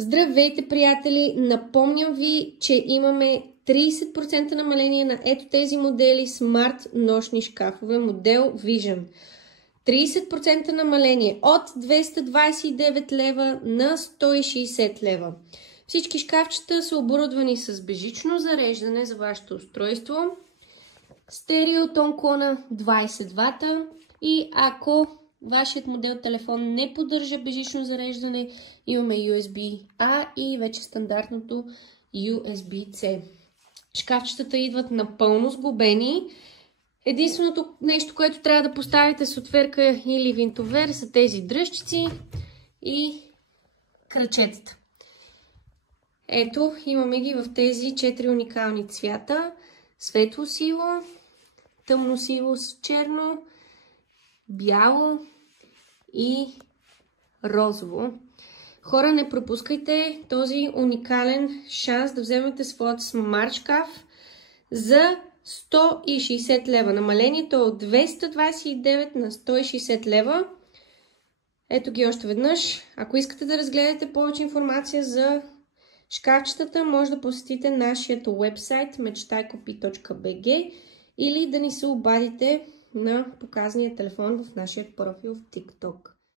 Здравейте, приятели! Напомням ви, че имаме 30% намаление на ето тези модели смарт нощни шкафове, модел Vision. 30% намаление от 229 лева на 160 лева. Всички шкафчета са оборудвани с безжично зареждане за вашето устройство, стерео тон клона 20 вата и ако вашият модел телефон не поддържа безжично зареждане, имаме USB-A и вече стандартното USB-C. Шкафчетата идват напълно сглобени. Единственото нещо, което трябва да поставите с отверка или винтовер, са тези дръжчици и крачетата. Ето, имаме ги в тези 4 уникални цвята. Светло-сиво, тъмно-сиво с черно, бяло и розово. Хора, не пропускайте този уникален шанс да вземете своят смарт шкаф за 160 лева. Намалението е от 229 на 160 лева. Ето ги още веднъж. Ако искате да разгледате повече информация за шкафчетата, може да посетите нашия уебсайт mechtaikopi.bg или да ни се обадите на показания телефон в нашия профил в TikTok.